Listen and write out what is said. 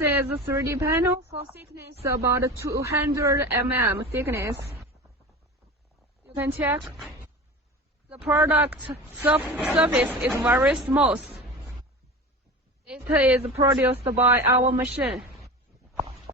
This is a 3D panel for thickness about 200 mm thickness. You can check. The product surface is very smooth. It is produced by our machine.